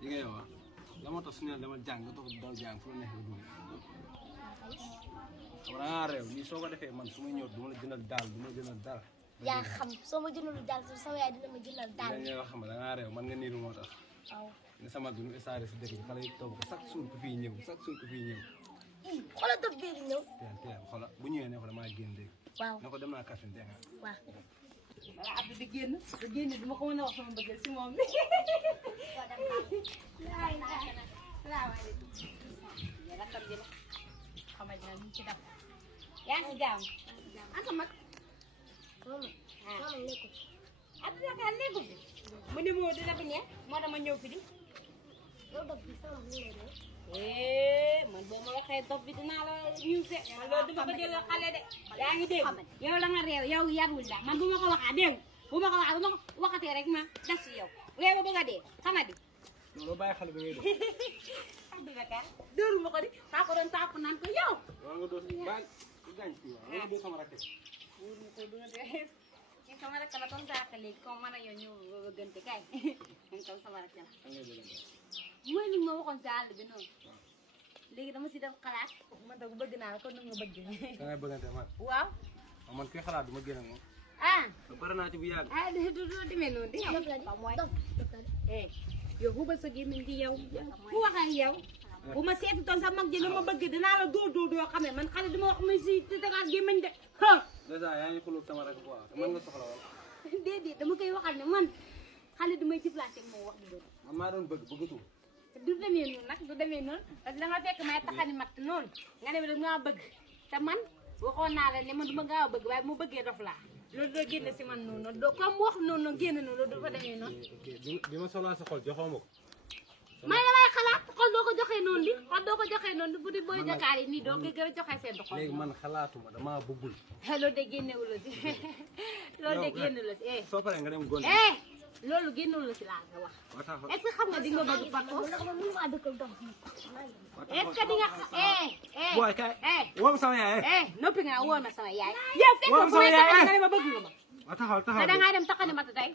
li ngay wax la moo tax su ne dama jàng nga toog daw jàng fu la neex nga dugg xam nga réew lii soo ko defee man su ma ñëw du ma la jëndal daal du ma jëndal dara yaa xam soo ma jëndul daal sama yaay dina ma jëndal daal dañ lay xam da ngaa réew man nga niiru moo tax waaw ne sama du ñu isaare si dëkk bi xale yi toog ko chaque jour ku fii ñëw chaque jour ku fii ñëw xoolal daf bii di ñëw teel xoola bu ñëwee ne ko damaa génn dégg waaw ne ko dem naa Kaffrine dégg nga waaw wala Abdou di génn duma ko mën a wax sama bëggal si moom bi salaamaaleykum yàlla xam ji la xamal na ñu ci def yaa ngi jaam anta mag sama nekkul Abdou Dakar nekkul fi mu ne moo dina fi ñee moo dama ñëw fi di yow daf bi sama mu lay dee man boo ma waxee dof bi dinaa la ñuul de man loolu duma ko jël xale de yaa ngi dégg yow la nga réew yow yarul la man bu ma ko waxaa dégg bu ma ko waxatee rek ma des ci yow réew ba bëgg a dee xamadi loolu bàyyi xale bi ngay def Abdou Dakar dóoru ma ko di maa ko doon tàpp naan ko yow wala nga doon baal ku gaañ fii waaw nga doon sama rakk wóor ma ko duna de ci sama rakk la comme ça léegi comme man a yow ñëw gënte kay man comme sama rakk la mooy li ma waxoon sa àll bi noonu léegi dama si def xalaat man da bëgg naa la kon nga bëgg da ngay bëggante man waaw man kuy xalaat du ma génn ak moom ah pare naa ci bu yàgg ah du demee noonu di yow daf la di daf la di yow bu ba sa gémmiñ di yow bu wax ak yow bu ma seeti toon sax mag ji ma bëgg dinaa la dóor doo xam ne man xale dama wax ma si tegaat gémmiñ de dèjà yaa ngi xulóog sama rakk quoi te man nga soxla wala déedéet dama koy waxal ne man xale du may jëflante moo wax du man maa doon bëgg bëggatu du demee noonu nag du demee noonu parce que da nga fekk may taxani mag noonu nga ne da nga bëgg te man waxoon naa la ne man du ma gaaw a bëgg waaye mu bëggee dof laa loolu doo génn si man noonu doo comme mu wax noonu génn noonu loolu du fa demee noonu ok bi ma soxlaa sa xol joxoo ma ko may la may xalaat xol doo ko joxee noonu di xol doo ko joxee noonu bu di booy Dakar yi nii doo ko gën a joxee seen xol léegi man xalaatuma damaa bëggul loolu de génnewu la si loolu de génnewu la si soo paree nga dem gonne loolu génnewu la si laa nga wax waa tax est-ce que xam nga di nga bëgg par force ndax man mënu maa dëkkal dox bi est-ce que di nga booy kay woo sama yaay noppi nga woo ma sama yaay yow fekk ma sama yaay nga ne ma bëgg nga ma waa taxawal te da ngaa dem taxani mat tey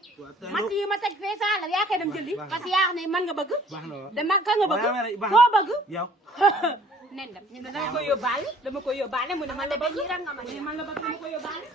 mat yi ma teg fee saa la yaa koy dem jëli parce que yaa xam ne man nga bëgg baax na waaw dama ka nga bëgg baax koo bëgg yow nen dem dama ko yóbbaale mu ne man la bëgg man la bëgg dama ko yóbbaale